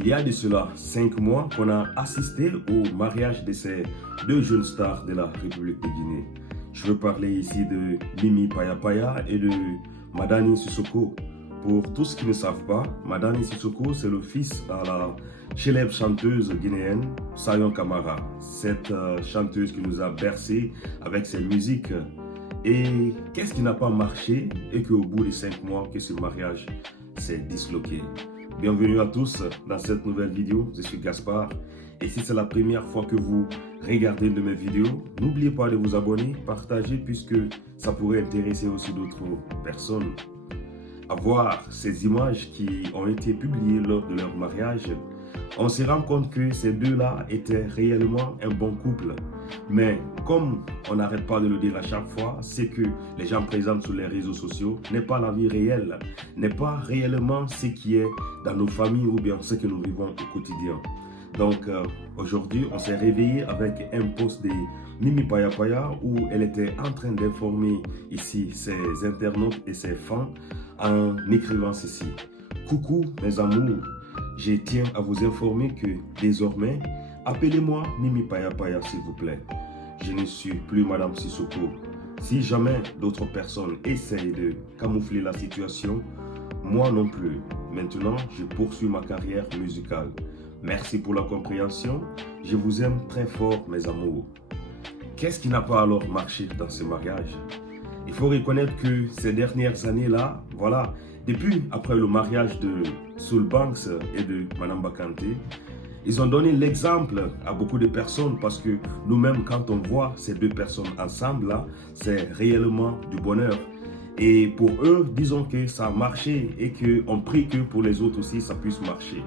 Il y a de cela 5 mois qu'on a assisté au mariage de ces deux jeunes stars de la République de Guinée. Je veux parler ici de Mimi Paya Paya et de Madani Sissoko. Pour tous ceux qui ne savent pas, Madani Sissoko, c'est le fils à la célèbre chanteuse guinéenne Sayon Camara. Cette chanteuse qui nous a bercé avec ses musiques. Et qu'est-ce qui n'a pas marché et qu'au bout de 5 mois que ce mariage s'est disloqué? Bienvenue à tous dans cette nouvelle vidéo, je suis Gaspard. Et si c'est la première fois que vous regardez une de mes vidéos, n'oubliez pas de vous abonner, partager puisque ça pourrait intéresser aussi d'autres personnes. À voir ces images qui ont été publiées lors de leur mariage, on se rend compte que ces deux-là étaient réellement un bon couple. Mais comme on n'arrête pas de le dire à chaque fois, c'est que les gens présentent sur les réseaux sociaux n'est pas la vie réelle, n'est pas réellement ce qui est dans nos familles ou bien ce que nous vivons au quotidien. Donc aujourd'hui, on s'est réveillé avec un post de Mimi Paya Paya où elle était en train d'informer ici ses internautes et ses fans en écrivant ceci. Coucou mes amours, je tiens à vous informer que désormais, appelez-moi Mimi Paya Paya s'il vous plaît. Je ne suis plus Madame Sissoko. Si jamais d'autres personnes essayent de camoufler la situation, moi non plus. Maintenant, je poursuis ma carrière musicale. Merci pour la compréhension. Je vous aime très fort, mes amours. Qu'est-ce qui n'a pas alors marché dans ce mariage? Il faut reconnaître que ces dernières années-là, voilà, depuis après le mariage de Soul Banks et de Madame Bakanté, ils ont donné l'exemple à beaucoup de personnes parce que nous-mêmes, quand on voit ces deux personnes ensemble, là, c'est réellement du bonheur. Et pour eux, disons que ça a marché et qu'on prie que pour les autres aussi, ça puisse marcher.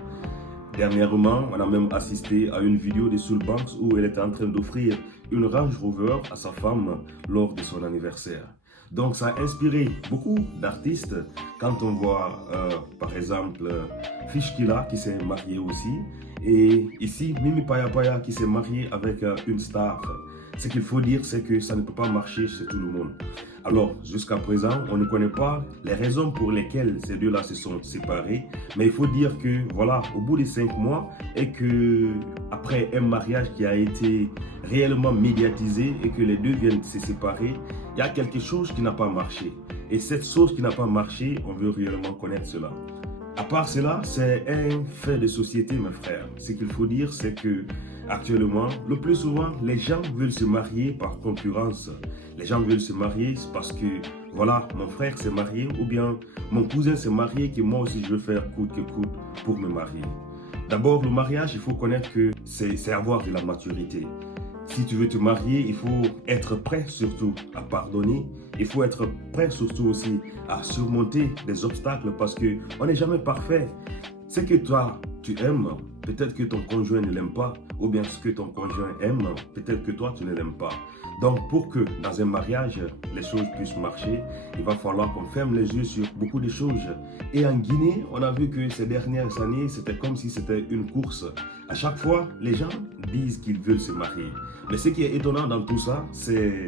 Dernièrement, on a même assisté à une vidéo de Soul Banks où elle était en train d'offrir une Range Rover à sa femme lors de son anniversaire. Donc ça a inspiré beaucoup d'artistes quand on voit par exemple Fishkilla qui s'est marié aussi et ici Mimi Paya Paya qui s'est mariée avec une star. Ce qu'il faut dire, c'est que ça ne peut pas marcher chez tout le monde. Alors, jusqu'à présent, on ne connaît pas les raisons pour lesquelles ces deux-là se sont séparés. Mais il faut dire que, voilà, au bout de 5 mois, et que après un mariage qui a été réellement médiatisé et que les deux viennent se séparer, il y a quelque chose qui n'a pas marché. Et cette chose qui n'a pas marché, on veut réellement connaître cela. À part cela, c'est un fait de société, mes frères. Ce qu'il faut dire, c'est que actuellement, le plus souvent, les gens veulent se marier par concurrence. Les gens veulent se marier parce que, voilà, mon frère s'est marié ou bien mon cousin s'est marié, que moi aussi je veux faire coûte que coûte pour me marier. D'abord, le mariage, il faut connaître que c'est avoir de la maturité. Si tu veux te marier, il faut être prêt surtout à pardonner. Il faut être prêt surtout aussi à surmonter des obstacles parce qu'on n'est jamais parfait. Ce que toi, tu aimes, peut-être que ton conjoint ne l'aime pas. Ou bien ce que ton conjoint aime, peut-être que toi, tu ne l'aimes pas. Donc, pour que dans un mariage, les choses puissent marcher, il va falloir qu'on ferme les yeux sur beaucoup de choses. Et en Guinée, on a vu que ces dernières années, c'était comme si c'était une course. À chaque fois, les gens disent qu'ils veulent se marier. Mais ce qui est étonnant dans tout ça, c'est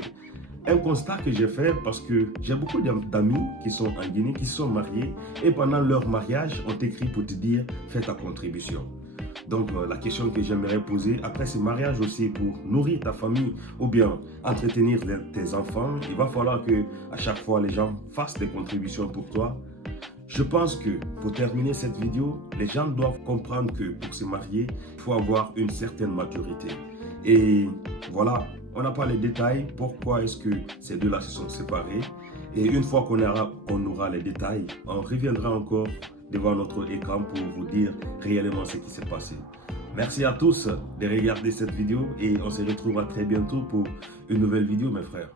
un constat que j'ai fait parce que j'ai beaucoup d'amis qui sont en Guinée, qui sont mariés et pendant leur mariage, on t'écrit pour te dire « fais ta contribution ». Donc la question que j'aimerais poser après ce mariage aussi pour nourrir ta famille ou bien entretenir tes enfants, il va falloir que à chaque fois les gens fassent des contributions pour toi. Je pense que pour terminer cette vidéo, les gens doivent comprendre que pour se marier, il faut avoir une certaine maturité. Et voilà, on n'a pas les détails, pourquoi est-ce que ces deux-là se sont séparés. Et une fois qu'on aura les détails, on reviendra encore devant notre écran pour vous dire réellement ce qui s'est passé. Merci à tous de regarder cette vidéo et on se retrouvera très bientôt pour une nouvelle vidéo, mes frères.